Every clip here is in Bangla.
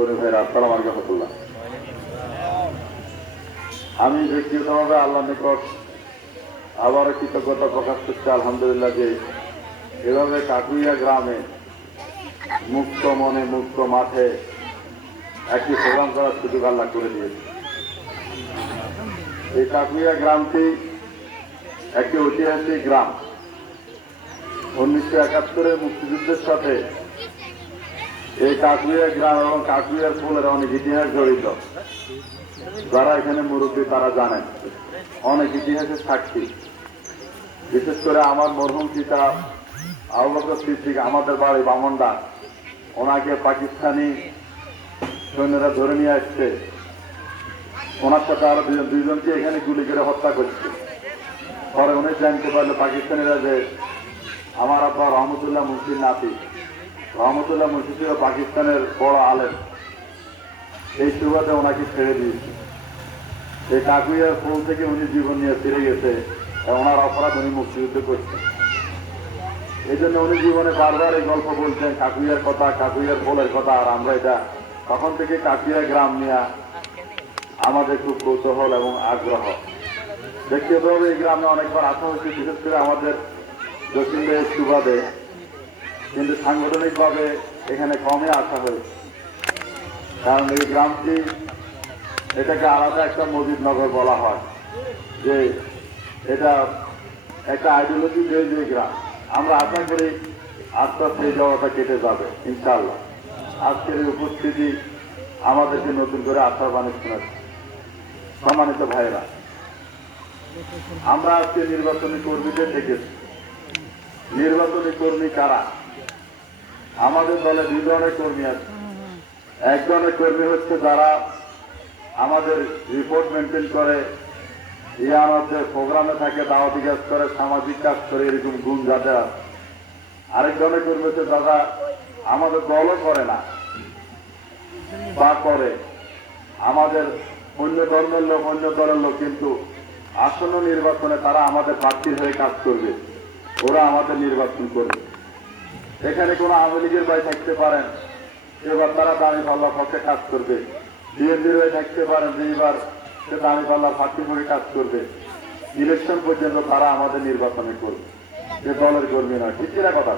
করি ভাইরা, আসসালামু আলাইকুম রহমতুল্লাহ। আমি ব্যক্তিগতভাবে আল্লাহ নিকট আবারও কৃতজ্ঞতা প্রকাশ করছি আলহামদুলিল্লাহ যে এভাবে কাকুইয়া গ্রামে মুক্ত মনে মুক্ত মাঠে একটি প্রোগ্রাম করার সুযোগ আল্লাহ করে দিয়েছে। এই কাকুইয়া গ্রামটি একটি ঐতিহাসিক গ্রাম। 1971 মুক্তিযুদ্ধের সাথে এই কাকুইয়া গ্রাম এবং কাকুইয়ার ফুলের অনেক ইতিহাস জড়িত। যারা এখানে মুরব্বী তারা জানেন, অনেক ইতিহাসের সাক্ষী। বিশেষ করে আমার মরহুম পিতা আবু বকর সিদ্দিক, আমাদের বাড়ি বামনডা, ওনাকে পাকিস্তানি সৈন্যরা ধরে নিয়ে আসছে। ওনার সাথে আরো দুইজনকে এখানে গুলি করে হত্যা করছে। পরে উনি জানতে পারলো পাকিস্তানিরা যে আমার আব্বা রহমতুল্লাহ মুন্সির নাতি। রহমতুল্লাহ মুন্সি ছিল পাকিস্তানের বড় আলেম। এই সুবাদে ওনাকে ছেড়ে দিয়েছে। এই কাকুইয়ার ফুল থেকে উনি জীবন নিয়ে ফিরে গেছে। ওনার অপরাধ উনি মুক্তিযুদ্ধ করছেন। এই জন্য উনি জীবনে বারবার এই গল্প বলছেন, কাকুইয়ার কথা, কাকুইয়ার ফুলের কথা। আর আমরা এটা তখন থেকে কাকুইয়া গ্রাম নিয়ে আমাদের খুব কৌতূহল এবং আগ্রহ। ব্যক্তিগতভাবে এই গ্রামে অনেকবার আসা হয়েছে, বিশেষ করে আমাদের জসিমদের সুবাদে, কিন্তু সাংগঠনিকভাবে এখানে কমে আসা হয়েছে। কারণ এই গ্রামটি, এটাকে আলাদা একটা মসজিদনগর বলা হয়, যে এটা একটা আইডিওলজি বেসড গ্রাম। আমরা আশা করি আস্তে আস্তে এই জায়গাটা কেটে যাবে ইনশাআল্লাহ। আজকের এই উপস্থিতি আমাদেরকে নতুন করে আশার বাণী শোনাচ্ছে। সম্মানিত ভাইরা, আমরা আজকে নির্বাচনী কর্মীদের দেখেছি। নির্বাচনী কর্মী কারা? আমাদের দলে দুই ধরনের কর্মী আছে। এক ধরনের কর্মী হচ্ছে যারা আমাদের রিপোর্ট মেনটেন করে, আমাদের প্রোগ্রামে থাকে, দাওয়াতি কাজ করে, সামাজিক কাজ করে, এরকম গুণ যাদের আছে। আরেক ধরনের কর্মী হচ্ছে যারা আমাদের দলও করে না বা করে, আমাদের অন্য ধর্মের লোক, অন্য দলের লোক, কিন্তু আসন্ন নির্বাচনে তারা আমাদের প্রার্থীর হয়ে কাজ করবে, ওরা আমাদের নির্বাচন করবে। এখানে কোনো আওয়ামী লীগের ভাই থাকতে পারেন, এবার তারা দাঁড়ি পাল্লার পক্ষে কাজ করবে। বিএনপির হয়ে থাকতে পারেন যে এবার সে দাঁড়ি পাল্লার প্রার্থীর হয়ে কাজ করবে। ইলেকশন পর্যন্ত তারা আমাদের নির্বাচনে করবে, যে দলের কর্মী নয়। ঠিক কিনা কথা?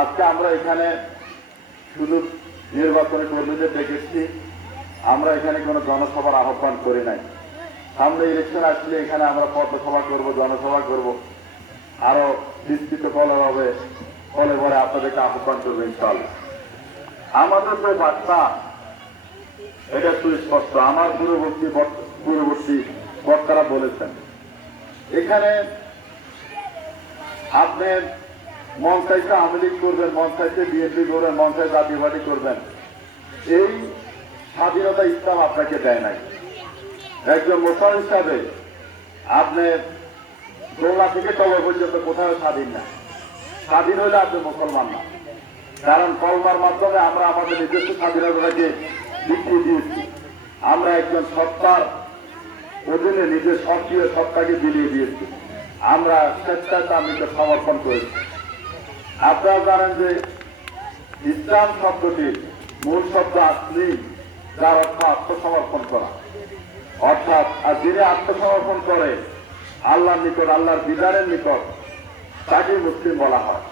আজকে আমরা এখানে শুধু নির্বাচনী কর্মীদের দেখেছি, আমরা এখানে কোনো জনসভার আহ্বান করি নাই। সামনে ইলেকশন আসলে এখানে আমরা পথসভা করব, জনসভা করব, আরো বিস্তৃত কল হবে, ফলে পরে আপনাদেরকে আহ্বান করবো ইনশাআল্লাহ। আমাদের যে বার্তা, এটা সুস্পষ্ট। আমার পূর্ববর্তী বক্তারা বলেছেন, এখানে আপনি মন চাইতে আওয়ামী লীগ করবেন, মন চাইতে বিএনপি করবেন, মন চাইতে জাতীয় পার্টি করবেন, এই স্বাধীনতা ইসলাম আপনাকে দেয় নাই। একজন মুসলমান হিসাবে আপনি দোলা থেকে কবর পর্যন্ত কোথাও স্বাধীন না। স্বাধীন হলে আপনি মুসলমান না। কারণ কলমার মাধ্যমে আমরা আমাদের নিজস্ব স্বাধীনতাকে বিক্রি দিয়েছি। আমরা একজন সত্তার অধীনে নিজের সক্রিয় সত্তাকে বিলিয়ে দিয়েছি। আমরা স্বেচ্ছাচারিতা সমর্পণ করেছি। আপনারা জানেন যে ইসলাম শব্দটির মূল শব্দ আসলি, যার অর্থ আত্মসমর্পণ করা। অর্থাৎ আর যিনি আত্মসমর্পণ করে আল্লাহর নিকট, আল্লাহর বিধানের নিকট, তাকে মুসলিম বলা হয়।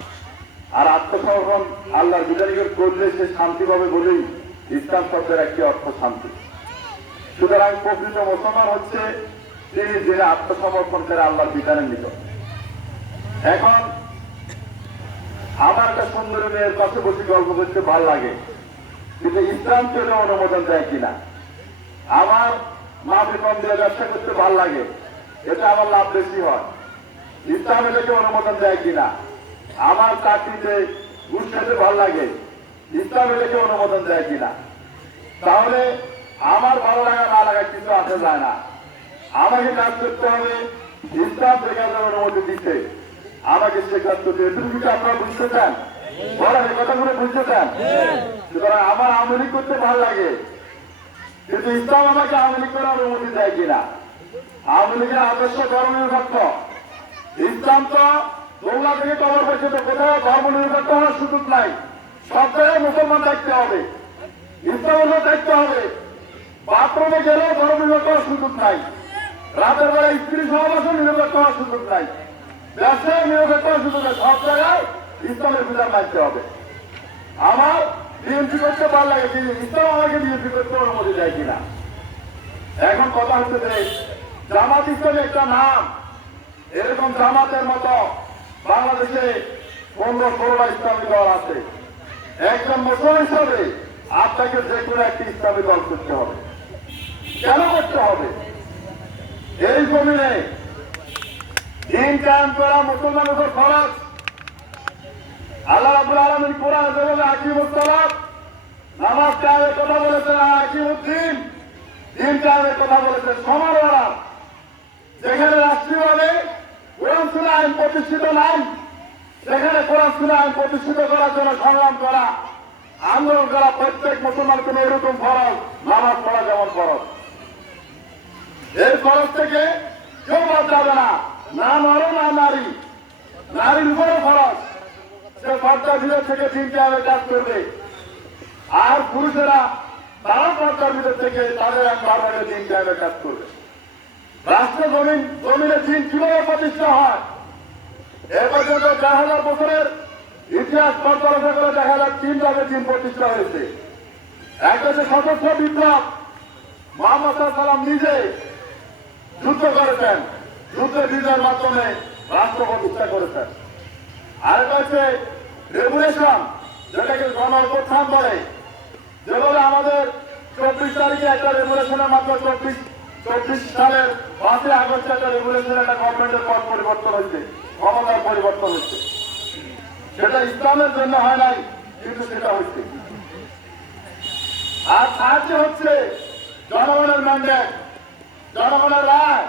আর আত্মসমর্পণ আল্লাহর বিধানের নিকট করলে সে শান্তি পাবে বলেই ইসলাম শব্দের একটি অর্থ শান্তি। সুতরাং প্রকৃত মুসলমান হচ্ছে যিনি আত্মসমর্পণ করে আল্লাহর বিধানের নিকট। এখন আমার একটা সুন্দরী মেয়ের কাছে বসে গল্প করতে ভালো লাগে, কিন্তু ইসলাম চলে অনুমোদন দেয় কিনা। আমার মাফি কম দিয়ে ব্যবসা করতে ভালো লাগে, এটা আমার লাভ বেশি হয়, ইসলাম এটাকে অনুমোদন দেয় কিনা। আমার চাকরিতে ঘুষ খেতে ভালো লাগে, ইসলাম এটাকে অনুমোদন দেয় কিনা। তাহলে আমার ভালো লাগা না লাগা কিছু আসা যায় না। আমাকে কাজ করতে হবে, ইসলাম যে কাজের অনুমতি দিচ্ছে আমাকে সে কাজ করতে হবে। তুমি কি আপনারা বুঝতে চান? বলেন, এই কথাগুলো বুঝতে চান? সুতরাং আমার আওয়ামী লীগ করতে ভালো লাগে, কিন্তু ইসলাম আমাকে আওয়ামী লীগ করার অনুমতি দেয় কিনা। আওয়ামী লীগের আদর্শ ধর্মনিরপেক্ষ, ইসলাম তো দোলা থেকে কবর পর্যন্ত কোথাও ধর্মনিরপেক্ষ হওয়ার সুযোগ নাই। সব জায়গায় মুসলমান থাকতে হবে। ইসলামের দায়িত্ব হবে। বাথরুমে গেলেও ধর্মনিরপেক্ষ করার সুযোগ নাই, রাতের বেলা স্ত্রী সহবাসে নিরপেক্ষ করার সুযোগ নাই, ব্যবসায় নিরপেক্ষ করার সুযোগ নাই। সব জায়গায় ইসলামের বিধান মানতে হবে। আমার বিএনপি করতে ভালো লাগে, কিন্তু ইসলাম আমাকে বিএনপি করতে অনুমতি দেয় কিনা। এখন কথা হচ্ছে যে জামাত ইসলামী একটা নাম, এরকম জামাতের মতো বাংলাদেশে 15-16টা ইসলামী দল আছে। একজন মুসলমান হিসাবে আপনাকে যে কোনো একটি ইসলামী দল করতে হবে। কেন করতে হবে? এই জমিনে দিন কায়েম করা মুসলমানের উপর ফরজ। আল্লাহ রাব্বুল আলামিন কোরআনে যেভাবে আকিমুস সালাত, নামাজ কায়েমের কথা বলেছেন, আকিমুদ্দিন, দিন কায়েমের কথা বলেছেন, সমানরা। যেখানে রাষ্ট্রীয়ভাবে কোরআন সুন্নাহ আইন প্রতিষ্ঠিত নাই, সেখানে কোরআন সুন্নাহ আইন প্রতিষ্ঠিত করার জন্য সংগ্রাম করা, আন্দোলন করা প্রত্যেক মুসলমানকে এরকম ফরজ। নামাজ পড়া যেমন ফরজ, এই ফরজ থেকে কেউ বাদ যাবে না, না নর না নারী। নারীর উপরে ফরজ, সে পর্দার ভিতর থেকে দিন কায়েমের কাজ করবে। আর পুরুষেরা তারা পর্দার ভিতর থেকে তাদের একবার দিন কায়েমের কাজ করবে। রাষ্ট্র জমিনে দিন কিভাবে প্রতিষ্ঠা হয়, এ পর্যন্ত 4000 বছরের ইতিহাস পর্যালোচনা করে দেখা যায় 3 ভাবে দিন প্রতিষ্ঠা হয়েছে। এক হচ্ছে সশস্ত্র বিপ্লব, মুহাম্মদ সাল্লাল্লাহু আলাইহি ওয়াসাল্লাম নিজে যুদ্ধ করেছেন, যুদ্ধে বিজয়ের মাধ্যমে রাষ্ট্র প্রতিষ্ঠা করেছেন। আরেক হচ্ছে রেভুলেশন, যেটাকে গণ অভ্যুত্থান বলে। যেভাবে আমাদের 24 তারিখে একটা রেভুলেশনের মাধ্যমে 24 সালের 5 আগস্ট একটা রেভুলেশন, একটা গভর্নমেন্টের পথ পরিবর্তন হয়েছে, ক্ষমতার পরিবর্তন হচ্ছে। সেটা ইসলামের জন্য হয় নাই, কিন্তু সেটা হচ্ছে। আর সাহায্য হচ্ছে জনগণের ম্যান্ডেট, জনগণের রায়।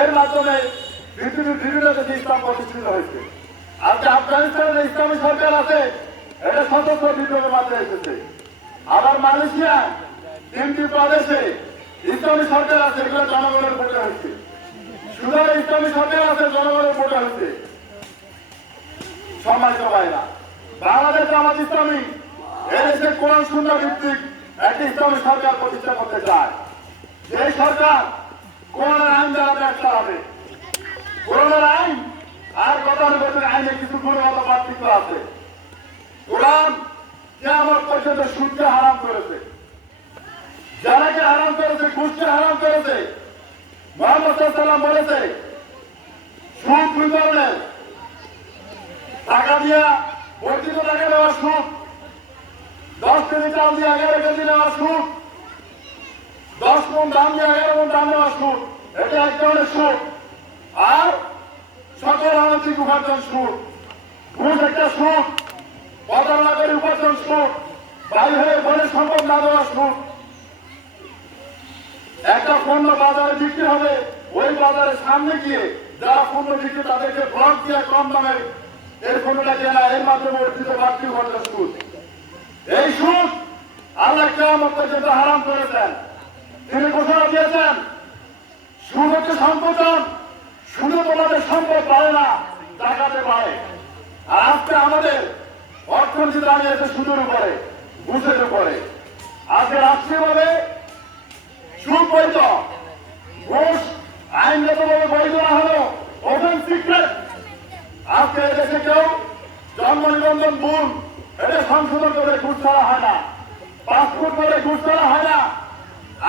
এর মাধ্যমে পৃথিবীর বিভিন্ন দেশে ইসলাম প্রতিষ্ঠিত হয়েছে। আজকে আফগানিস্তানের যে ইসলামী সরকার আছে, এটা সশস্ত্র বিপ্লবের মাধ্যমে এসেছে। আবার মালয়েশিয়া 3টি প্রদেশে ইসলামী সরকার আছে, এগুলো জনগণের ভোটে হচ্ছে। সুদানে ইসলামী সরকার আছে, জনগণের ভোটে হচ্ছে। সম্মানিত ভাইরা, বাংলাদেশ জামাত ইসলামী এদেশে কোরআন সুন্নাহ ভিত্তিক একটি ইসলামী সরকার প্রতিষ্ঠা করতে চায়। যে সরকার কোরআনের আইন দ্বারা ব্যাখ্যা চালাবে। কোরআনের আইন আর গতানুগতিক আইনে কিছু গুণগত পার্থক্য আছে। কোরআন কিয়ামত পর্যন্ত সুদকে হারাম করেছে, যারাকে হারাম করেছে, ঘুষকে হারাম করেছে। মুহাম্মদ সাল্লাল্লাহু আলাইহি ওয়াসাল্লাম বলেছে, সুদ 2 ধরনের, টাকা দিয়া বর্ধিত টাকা নেওয়া সুদ, 10 কেজি চাল দিয়ে 11 কেজি নেওয়া সুদ, 10 মণ দাম দিয়ে 11 মণ দাম নেওয়া সুদ, এটা এক ধরনের সুদ। আর সকল আর্থিক উপার্জন সুদ, ঘুষ একটা সুদ, প্রতারণা করে উপার্জন সুদ, বাইরে হয়ে বলে সম্পদ না দেওয়া সুদ। একটা পণ্য বাজারে বিক্রি হবে, ওই বাজারের সামনে গিয়ে যারা পণ্য বিক্রি তাদেরকে ব্লক দিয়ে কম দামে এই পণ্যটা কেনা, এর মাধ্যমে অর্জিত বাড়তি উপার্জন সুদ। এই সুদ আল্লাহ কিয়ামত পর্যন্ত হারাম করেছেন। তিনি ঘোষণা দিয়েছেন, সুদ হচ্ছে সম্পদ, সুদে তোমাদের সম্পদ বাড়ে না, টাকাতে বাড়ে। আর আজকে আমাদের অর্থনীতি দাঁড়িয়েছে সুদের উপরে, ঘুষের উপরে। আজকে রাষ্ট্রীয়ভাবে সুদ বৈধ, ঘুষ আইনগতভাবে বৈধ না হলো ওপেন সিক্রেট। আজকে এদেশে কেউ জন্ম নিবন্ধন ভুল, এটা সংশোধন করে ঘুষ ছাড়া হয় না, পাসপোর্ট করে ঘুষ ছাড়া হয় না।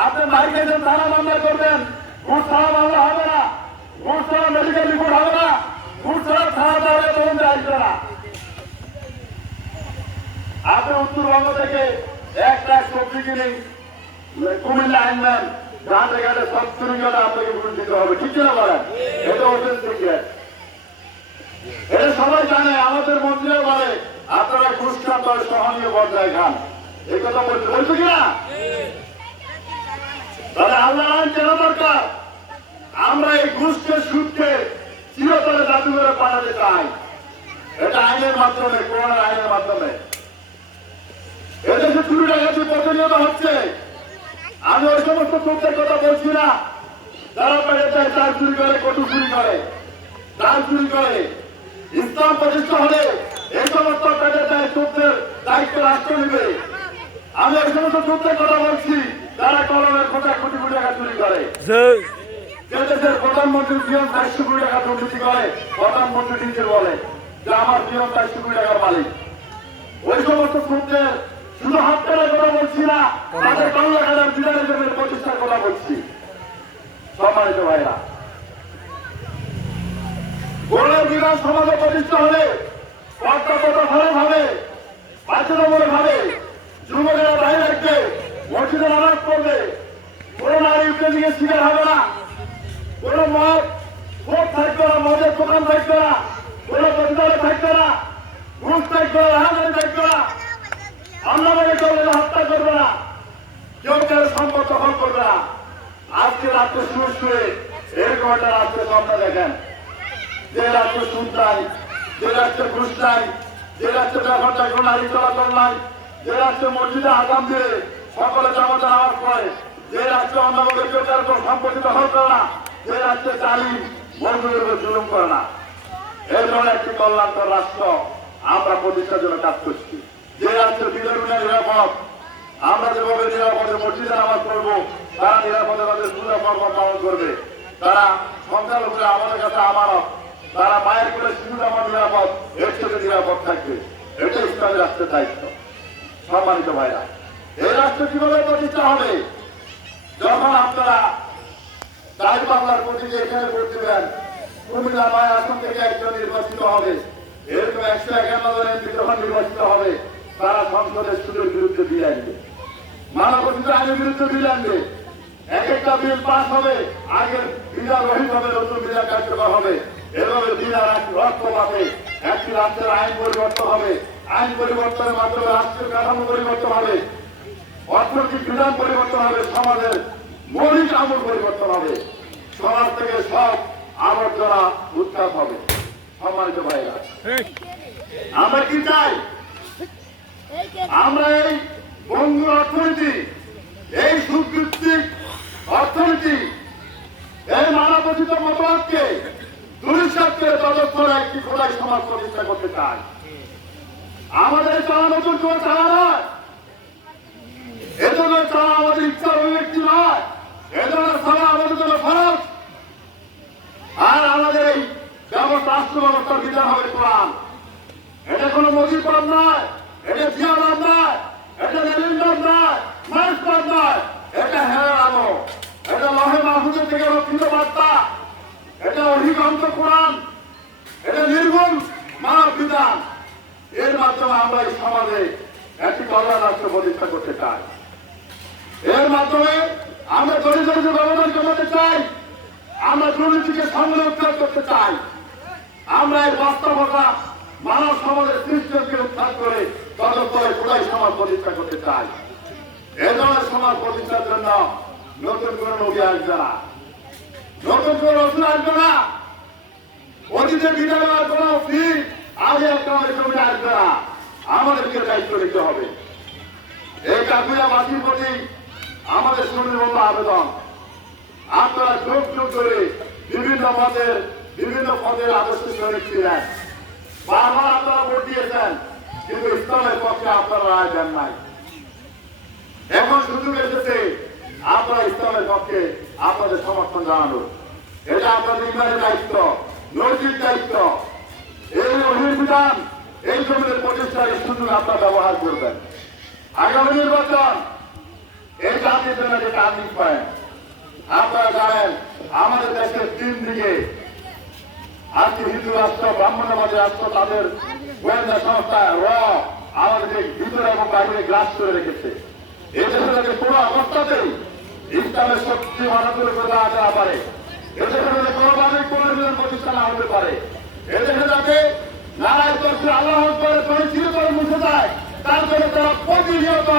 আপনি মাইগ্রেশন থানা মামলা করবেন, ঘুষ ছাড়া মামলা হবে না, ঘুষ ছাড়া মেডিকেল রিপোর্ট হবে না, ঘুষ ছাড়া থানা তাহলে তদন্ত আসবে না। আপনি উত্তরবঙ্গ থেকে 1 লাখ সবজি কিনে কুমিল্লা আনবেন, ঘাটে ঘাটে সব চুরি করে আপনাকে ঘুষ দিতে হবে, ঠিক কিনা বলেন? এটা ওপেন সিক্রেট, এটা সবাই জানে। আমাদের মন্ত্রীরা বলে আপনারা ঘুষ খান, তবে সহনীয় পর্যায়ে খান, এই কথা বলছে কিনা? তাহলে আল্লাহ আইন কেন দরকার? আমরা এই ঘুষকে সুদকে চিরতরে জাদুঘরে পাঠাতে চাই। এটা আইনের মাধ্যমে, কোরআনের আইনের মাধ্যমে। এদেশে চুরি ডাকাতি প্রতিনিয়ত হচ্ছে। আমি ওই সমস্ত চোখের কথা বলছি না যারা পেটে চায় তার চুরি করে, কটু চুরি করে, তার চুরি করে। ইসলাম প্রতিষ্ঠা হলে এই সমস্ত পেটে চায় চোখের দায়িত্ব রাষ্ট্র নেবে। আমি এই সমস্ত যুদ্ধের কথা বলছি যারা কলমের খোঁজা কোটি কোটি টাকা চুরি করে, যে দেশের প্রধানমন্ত্রী জীবন 400 কোটি টাকা দুর্নীতি করে, প্রধানমন্ত্রী নিজে বলে যে আমার জীবন 400 কোটি টাকার মালিক। ওই সমস্ত যুদ্ধের শুধু হত্যার কথা বলছি না, তাদের বাংলা কাটার বিধানের প্রতিষ্ঠার কথা বলছি। সম্মানিত ভাইরা, গৌড়ের বিধান সমাজে প্রতিষ্ঠা হলে কর্তব্যতা ভালোভাবে বাধ্যতামূলক ভাবে যুবকেরা বাইরে রাখবে, মসজিদে নামাজ পড়বে, কোন নারী দিকে শিকার হবে না, কোন মদ ভোট থাকবে না, মদের দোকান থাকবে না, কোন প্রতিদানে থাকবে না, ঘুষ থাকবে না, হাজারি থাকবে না, অন্যভাবে চলবে না, হত্যা করবে না, কেউ কেউ সম্পদ দখল করবে না। আজকে রাত্রে শুয়ে এরকম একটা রাত্রে স্বপ্ন দেখেন, যে রাত্রে সুদ নাই, যে রাত্রে ঘুষ নাই, যে রাত্রে ব্যাপারটা কোনো নারী চলাচল নাই, যে রাত্রে মসজিদে আগাম দিয়ে সকলে জামাতে নামাজ পড়ে, যে রাত্রে অন্যভাবে কেউ কারো সম্পত্তি দখল করে না, যে রাত্রে তালিম মজদুরের উপর জুলুম করে না। এই ধরনের একটি কল্যাণকর রাষ্ট্র আমরা প্রতিষ্ঠার জন্য কাজ করছি। যে রাষ্ট্রের বিধর্মীয় নিরাপদ, আমরা যেভাবে নিরাপদে মসজিদে নামাজ পড়বো, তারা নিরাপদে তাদের পূজা কর্ম পালন করবে। তারা সংখ্যালঘুরা আমাদের কাছে আমানত, তারা মায়ের করে শিশু আমার নিরাপদ, এর থেকে নিরাপদ থাকবে। এটা ইসলামী রাষ্ট্রের দায়িত্ব। সম্মানিত ভাইরা, এই রাষ্ট্র কিভাবে প্রতিষ্ঠা হবে? যখন আপনারা চার বাংলার প্রতিটি এখানে ভোট দেবেন, কুমিল্লা নয় আসন থেকে একজন নির্বাচিত হবে, এরকম 151 জন এমপি যখন নির্বাচিত হবে, তারা সংসদের সুদের বিরুদ্ধে বিল আনবে, মানবাধিকার আইনের বিরুদ্ধে বিল আনবে। এক একটা বিল পাস হবে, আগের বিধান রহিত হবে, নতুন বিধান কার্যকর হবে। এভাবে বিধান রক্ত পাবে, একটি রাষ্ট্রের আইন পরিবর্তন হবে, আইন পরিবর্তনের মাধ্যমে রাষ্ট্রের কাঠামো পরিবর্তন হবে, অর্থনৈতিক বিধান পরিবর্তন হবে, সমাজের মৌলিক আমল পরিবর্তন হবে, সমাজ থেকে সব আবর্জনা উৎখাত হবে। সম্মানিত ভাইরা, আমরা কি চাই? আমরা এই বঙ্গুর অর্থনীতি, এই সুভিত্তিক অর্থনীতি, এই মানবচিত মতবাদকে দুরিশ্বাস করে তদস্থরে একটি খোলাই সমাজ প্রতিষ্ঠা করতে চাই। আমাদের চাওয়া নতুন করে চাওয়া নয়, এ ধরনের চাওয়া আমাদের ইচ্ছার অভিব্যক্তি নয়, এ ধরনের চাওয়া আমাদের জন্য ফরজ। আর আমাদের এই ব্যবস্থা, রাষ্ট্র ব্যবস্থার বিচার হবে কোরআন। এটা কোনো মোদী পদ নয়, এটা জিয়া পদ নয়, এটা লেনিন পদ নয়, মার্ক্স পদ নয়, এটা হেরার আলো, এটা লহে মাহফুজের থেকে রক্ষিত বার্তা, এটা অধিকাংশ কোরআন, এটা নির্ভুল মানব বিধান। এর মাধ্যমে আমরা এই সমাজে একটি কল্যাণ রাষ্ট্র প্রতিষ্ঠা করতে চাই। এর মাধ্যমে আমরা দরিদ্র ব্যবধান কমাতে চাই, আমরা দুর্নীতিকে সামনে উদ্ধার করতে চাই, আমরা এই বাস্তবতা মানব সমাজের সৃষ্টিকে উদ্ধার করে তদন্তরে খোলাই সমাজ প্রতিষ্ঠা করতে চাই। এ ধরনের সমাজ প্রতিষ্ঠার জন্য নতুন কোন নবী আসবে না, নতুন কোন রসুল আসবে না, অতীতে বিদ্যালয়ের কোন ফি আগে একটা জমি আসবে না। আমাদেরকে দায়িত্ব নিতে হবে। এই কাকুয়াবাসীর প্রতি আমাদের সুনির্বন্ধ আবেদন, আপনারা যুগ যুগ ধরে বিভিন্ন পদের আদর্শ শরীর ছিলেন, বারবার আপনারা ভোট দিয়েছেন, কিন্তু ইসলামের পক্ষে আপনারা রায় দেন নাই। এখন সুযোগ এসেছে আপনারা ইসলামের পক্ষে আপনাদের সমর্থন জানানোর। এটা আপনাদের ইমানের দায়িত্ব, নৈতিক দায়িত্ব। এই অভিবিধান, এই জমির প্রতিষ্ঠার সুযোগ আপনারা ব্যবহার করবেন। আগামী নির্বাচন এই জাতির জন্য যে টার্নিং পয়েন্ট। আপনারা জানেন আমাদের দেশের 3 দিকে আজকে হিন্দু রাষ্ট্র, ব্রাহ্মণ্যবাদী রাষ্ট্র, তাদের গোয়েন্দা সংস্থা আমাদেরকে ভিতরে এবং বাইরে গ্রাস করে রেখেছে। এই দেশে কোনো অবস্থাতেই ইসলামের শক্তি মানুষের উপরে দেওয়া যেতে পারে, এদেশে কোনোভাবেই পুনর্মিলন প্রতিষ্ঠা না হতে পারে, এদেশে যাতে নারায় তর্কে আল্লাহ করে পরিচিত করে মুছে যায়, তার জন্য তারা প্রতিনিয়ত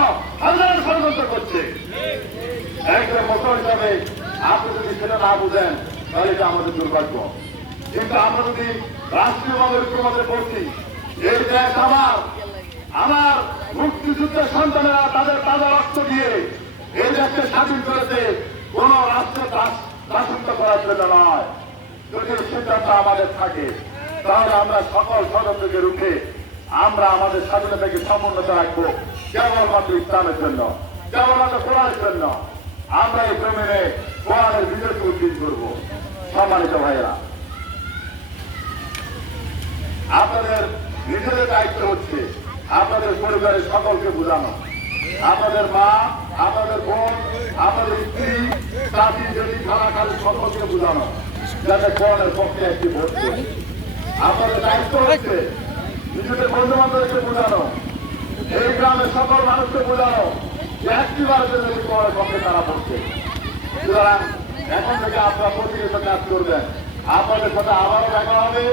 হাজার ষড়যন্ত্র করছে। একজন মুসলমান হিসাবে আপনি যদি সেটা না বুঝেন তাহলে এটা আমাদের দুর্ভাগ্য। কিন্তু আমরা যদি রাষ্ট্রীয়ভাবে ঐক্যমতে বলছি, এই দেশ আমার মুক্তিযুদ্ধের সন্তানেরা তাদের তাজা রক্ত দিয়ে এই দেশকে স্বাধীন করেছে, কোন রাষ্ট্রের দাসত্ব করার জন্য নয়। যদি সিদ্ধান্ত আমাদের থাকে তাহলে আমরা সকল ষড়যন্ত্রকে রুখে আমরা আমাদের স্বাধীনতাকে সমুন্নত রাখবো কেবলমাত্র ইসলামের জন্য, কেবলমাত্র কোরআনের জন্য। আমরা এই জমিনে কোরআনের বিজয়কে উদ্দিন করবো। সম্মানিত ভাইয়েরা, আপনাদের নিজেদের দায়িত্ব হচ্ছে আপনাদের পরিবারের সকলকে বোঝানো, আপনাদের মা, আপনাদের বোন, আপনাদের স্ত্রী, চাষি, যদি খালাখালি সকলকে বোঝানো যাতে কোরআনের পক্ষে একটি ভোট দেয়। আপনাদের দায়িত্ব হচ্ছে নিজেদের বন্ধু বান্ধবকে বোঝানো, এই গ্রামের সকল মানুষকে বোঝানো যে একটিবারের জন্য এই কোরআনের পক্ষে তারা পড়ছে। সুতরাং এখন থেকে আপনারা প্রতিনিয়ত কাজ করবেন। আপনাদের সাথে আবারও দেখা হবে,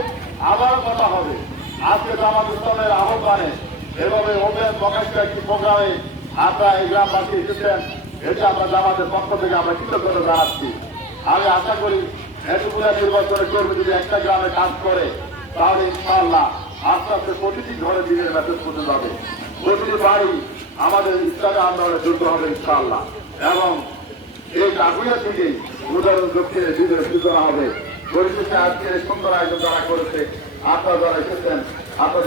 আবারও কথা হবে। আজকে জামাত ইসলামের আহ্বানে এভাবে ওপেন প্রকাশ্য একটি প্রোগ্রামে আপনারা এই গ্রামবাসী এসেছেন, এটা আমরা জামাতের পক্ষ থেকে আমরা কৃতজ্ঞতা জানাচ্ছি। আমি আশা করি এতগুলো নির্বাচনের কর্মী যদি একটা গ্রামে কাজ করে তাহলে ইনশাআল্লাহ আস্তে আস্তে প্রতিটি ঘরে দিনের মেসেজ পৌঁছে যাবে, প্রতিটি বাড়ি আমাদের ইসলামী আন্দোলনে যুক্ত হবে ইনশাআল্লাহ। এবং এই কাকুয়া থেকেই উদাহরণ দক্ষিণে দিনের সূচনা হবে। পরিশেষে আজকে সুন্দর আয়োজন যারা করেছে, আপনারা যারা এসেছেন, আপনাদের